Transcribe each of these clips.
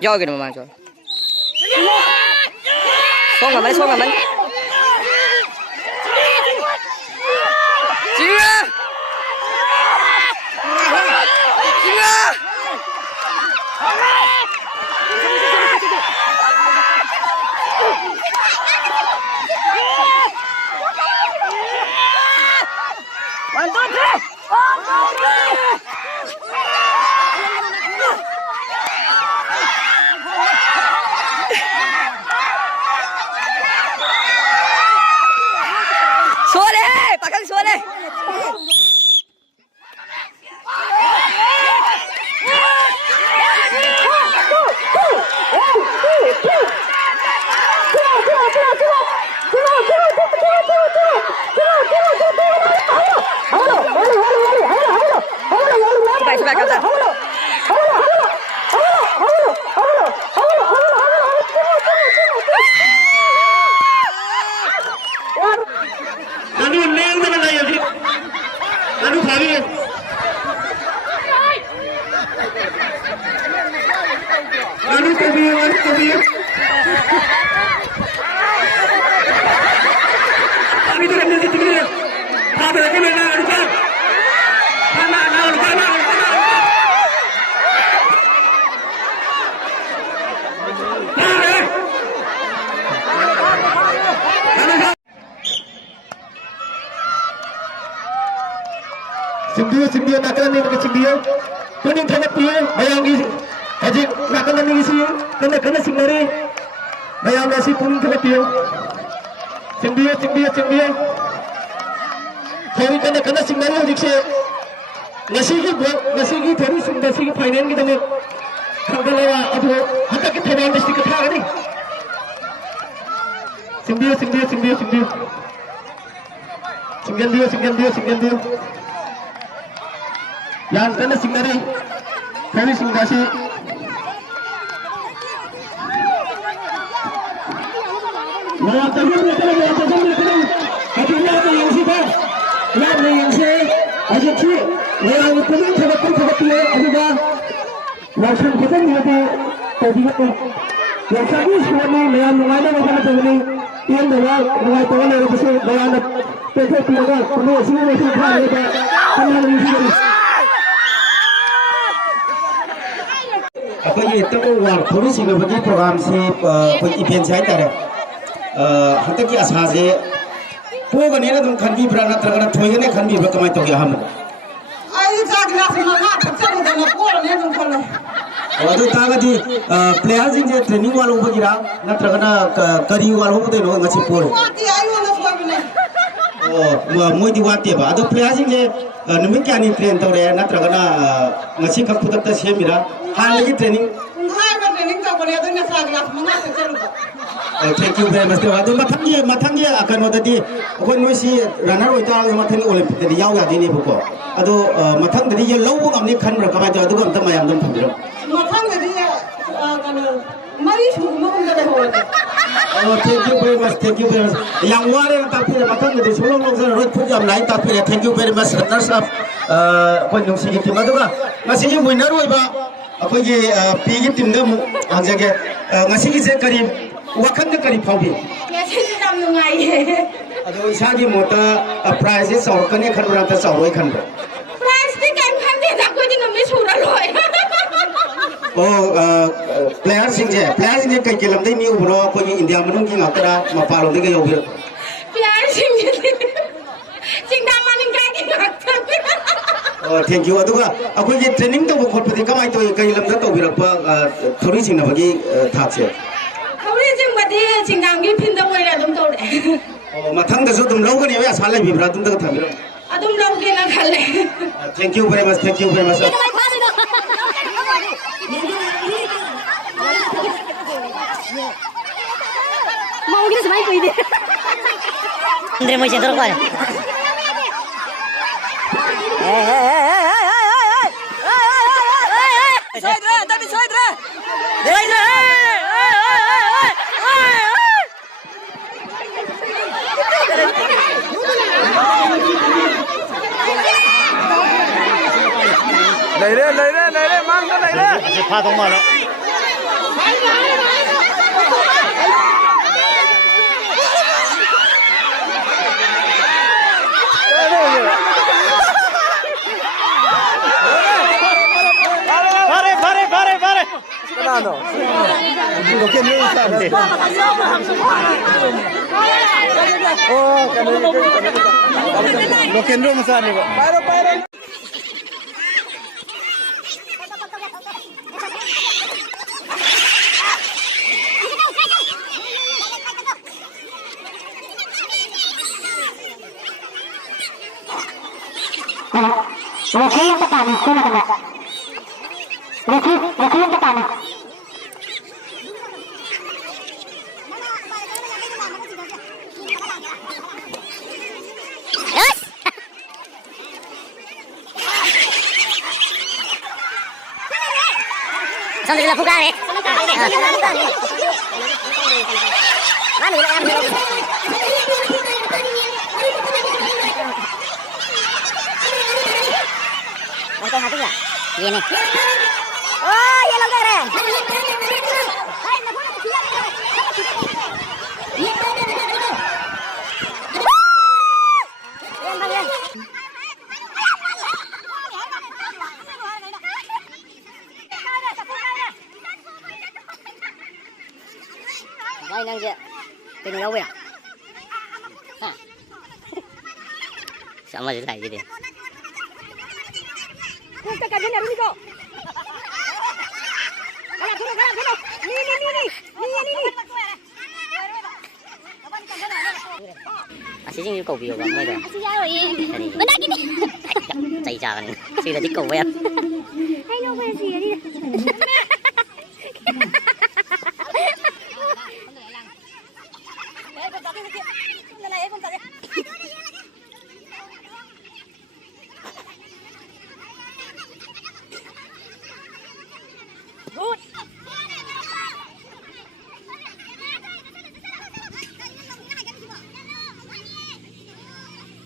do cái mà rồi xong rồi mình chia one, two, three. Xuống đi, bà Căng xuống đi. Coba Căng ra. Aduh, neng mana lagi sih? Aduh, kali. Aduh, kopi. Kami tu kami situ ni. Apa lagi mana? Aduh, kan? Mana? Simbiyo nakal ni nak simbiyo. Kuning kena piye bayang isi. Haji nakal ni isi kena singgari. Bayang nasi kuning kena piye. Simbiyo. Thori kena singgari haji se. Nasi ki thori nasi ki finance ki tamo. Kangkal lewa adu hata ki thori nasi ki thara ni. Simbiyo. Singgel dia. Yang kena singgari, kami singgasi. Melakukan hatinya apa yang kita, yang saya, asyik sih, yang itu ni cepat dia, ada langsung kita ni ada, tadi tu, yang satu semua ni, yang mengajar macam ni, yang dua tahu ni, lepas tu bayar nak, petrol tiada, perlu semua khas ada, kami ni sini. अखोई तब वार थोड़ी सी बगी programme से कोई event है तारे हत की आशा से पोगने ना तुम खंडी ब्रा ना तरगना थोयने खंडी ब्रा कमाई तो क्या हम आई जागला से मगा खच्चा ना पोगने तुम खलो अदु तागदी प्लेयर जिन जे ट्रेनिंग वालों बगिरा ना तरगना करी वालों बते नो ngasi पोल वाती आई वाला सोबिने मोई दी वाती बा अदु प्लेयर जिन जे नमिन क्या नि ट्रेन तो रे ना तरगना ngasi खप पुतत सेमिरा हाल लगी ट्रेनिंग तो बोले तो ना जागला मगा खच्चा लो Thank you very much. Aduh matangnya akan ada di, aku nuisi runner itu matangnya Olimpik dari jauh ya di ni buku. Aduh matang dari yang lawu kami ni kan mereka macam aduh kami tu mayam tu pun. matang dari kan mari suruh mau kita dah. Thank you very much. Yang wari yang tapi matang dari sebelum saya road pun jam lain tapi thank you very much. Runners up penyung sih tim aduh kan masih ni winner woi ba. Aku ni pergi tim dah aja ke ngasih kisah karib. Wakanda kari paubi. Ya sih dalam nungai. Aduh isagi mota price is or kane kan berata sawai kan ber. Price ni kan dia tak kau jangan misura loy. Oh player singje kai kelam dai mi ubro ko ni India manung ki ngakara mapalo de gayo bir. Player singje. Sing damaning kai ki ngakta. Oh thank you aduga aku ye training to ko khot pati kamai to kai lam da to bir pa thori sing na bagi thakse. Singdang ni pindah boleh ada dum tahu deh. Oh, matang dah so dum lau kan ya, salah bibra dum dah thamira. Adum lau ke nak kalle. Thank you very much. Mau kita semai kau ini. Andre mau cendol kau. Soidra. lấy đây mang cái này đây pha thông mà đó pare kenapa lo que no sabe oh lo que no sabe pare Laki yang pertama, siapa kena? Laki yang pertama. Yes. Sambil dilakukan ya. Mana yang Nonton hati nggak? Gini. Oh, iya lo keren. Đây năng chưa? Tình đâu vậy? Sama je lah jadi. Kita kajian hari ni kau. Galak. Ni. Asyik ni kau biar kamu dah. Asyik jauh ini. Benar gini. Cai jangan. Sudah di kau ya. Hai no boleh sih ni. Good.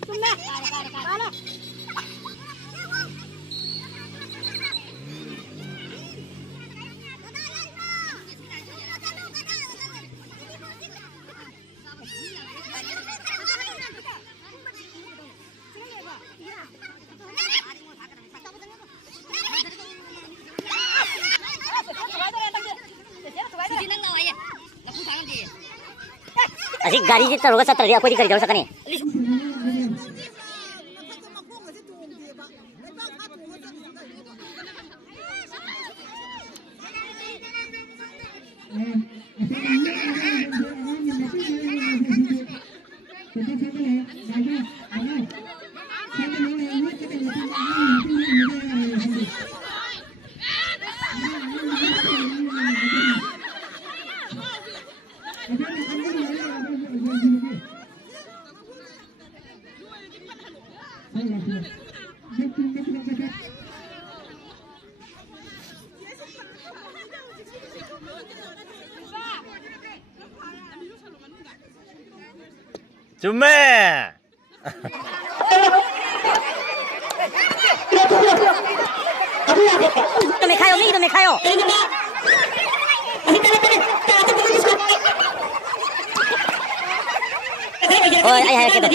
Mana? Asik गाड़ी से चलोगा 70 या कोई दिक्कत जाओ सकने Cuma तो मैं खायो oh ayah kita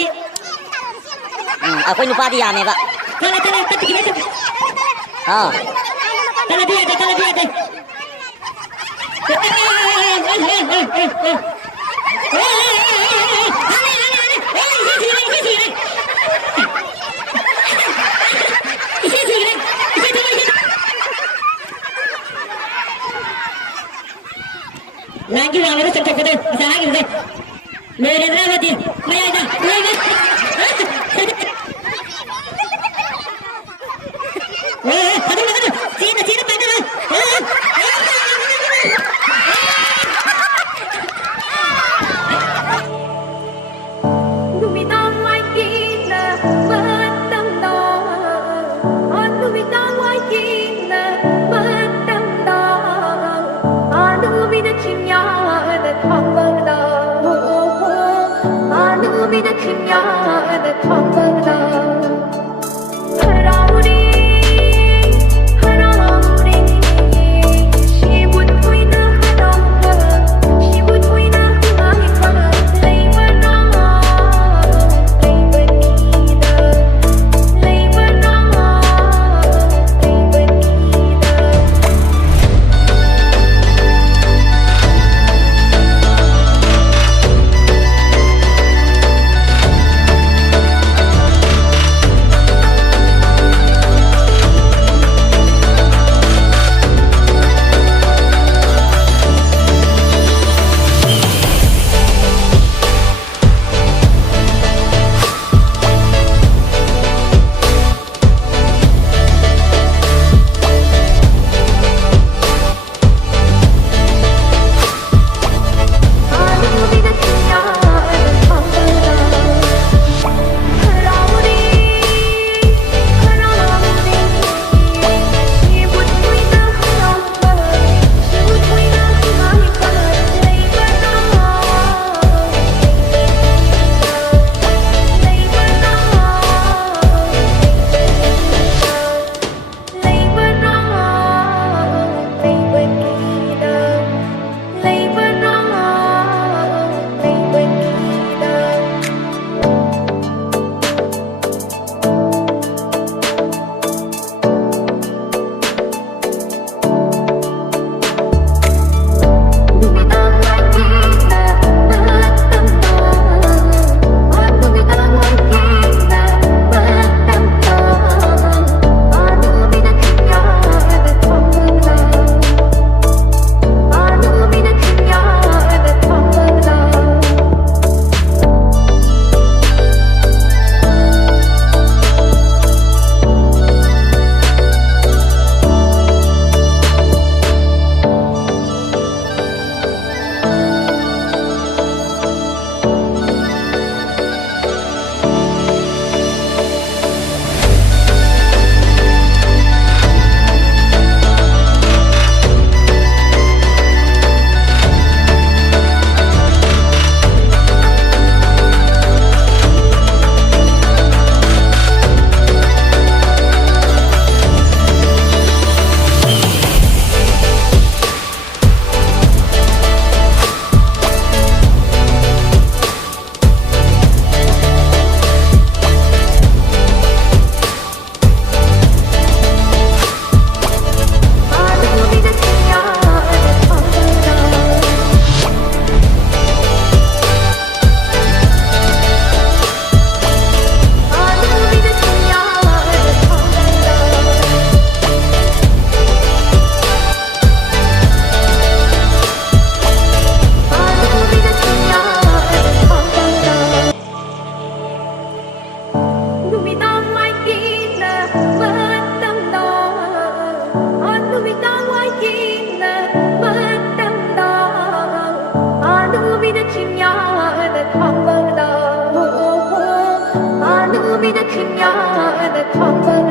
aku lupa dia nih pak oh kalau dia lagi orang itu cocok betul, bisa lagi betul. Mereka berarti, mereka. Aduh, Cina, pada. Be the king, you're the conqueror.